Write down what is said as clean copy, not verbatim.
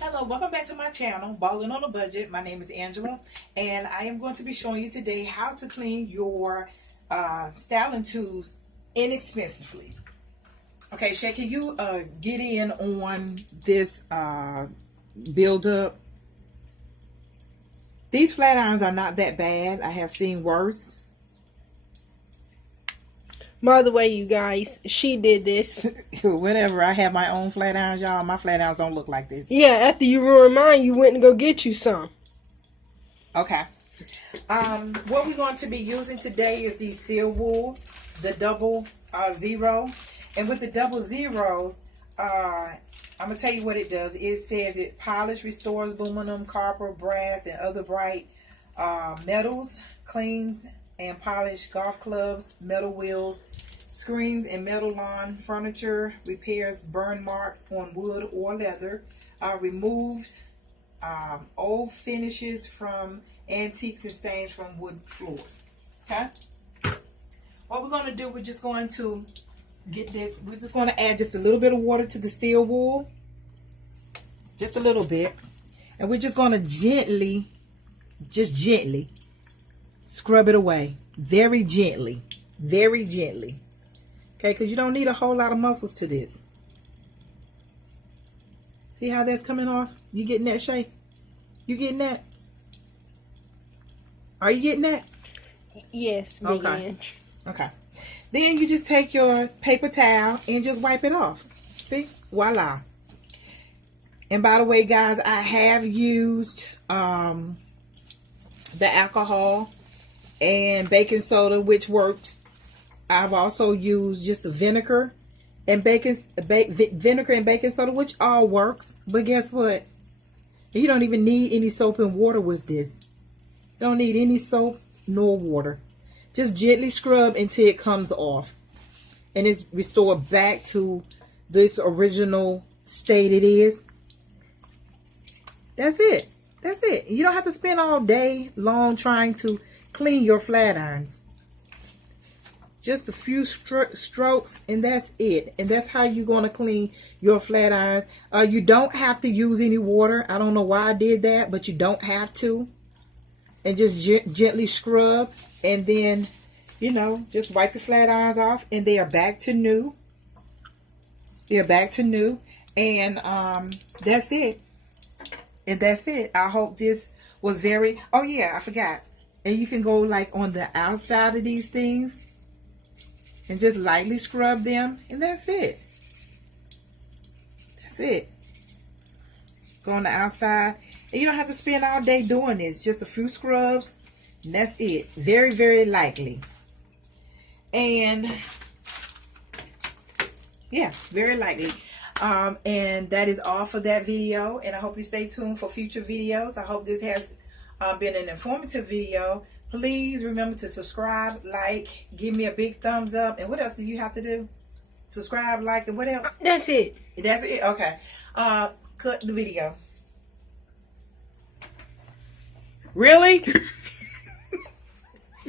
Hello, welcome back to my channel, Balling on a Budget. My name is Angela, and I am going to be showing you today how to clean your styling tools inexpensively. Okay, Shay, can you get in on this build up? These flat irons are not that bad. I have seen worse. By the way, you guys, she did this. Whatever. I have my own flat irons, y'all. My flat irons don't look like this. Yeah, after you ruined mine, you went to go get you some. Okay. What we're going to be using today is these steel wools, the double zero. And with the double zeros, I'm going to tell you what it does. It says it polish, restores aluminum, copper, brass, and other bright metals, cleans and polish golf clubs, metal wheels, screens and metal lawn furniture, repairs burn marks on wood or leather, removes old finishes from antiques and stains from wood floors. Okay? What we're going to do, we're just going to get this, we're just going to add just a little bit of water to the steel wool. Just a little bit. And we're just going to gently, just gently, scrub it away. Very gently. Very gently. Okay, because you don't need a whole lot of muscles to this. See how that's coming off? You getting that, Shay? You getting that? Are you getting that? Yes, okay. Okay. Then you just take your paper towel and just wipe it off. See? Voila. And by the way, guys, I have used the alcohol and baking soda, which works. I've also used just the vinegar and baking soda, which all works. But guess what? You don't even need any soap and water with this. You don't need any soap nor water. Just gently scrub until it comes off. And it's restored back to this original state it is. That's it. That's it. You don't have to spend all day long trying to clean your flat irons. Just a few strokes and that's it. And that's how you're going to clean your flat irons. You don't have to use any water. I don't know why I did that, but you don't have to. And just gently scrub. And then, you know, just wipe your flat irons off. And they are back to new. They're back to new. And that's it. And that's it. I hope this was very... Oh, yeah, I forgot. And you can go like on the outside of these things. And just lightly scrub them. And that's it. That's it. Go on the outside. And you don't have to spend all day doing this. Just a few scrubs. And that's it. Very, very lightly. And yeah, very lightly. And that is all for that video. And I hope you stay tuned for future videos. I hope this has been an informative video. Please remember to subscribe, like, give me a big thumbs up. And what else do you have to do? Subscribe, like, and what else? That's it. That's it? Okay. Cut the video. Really?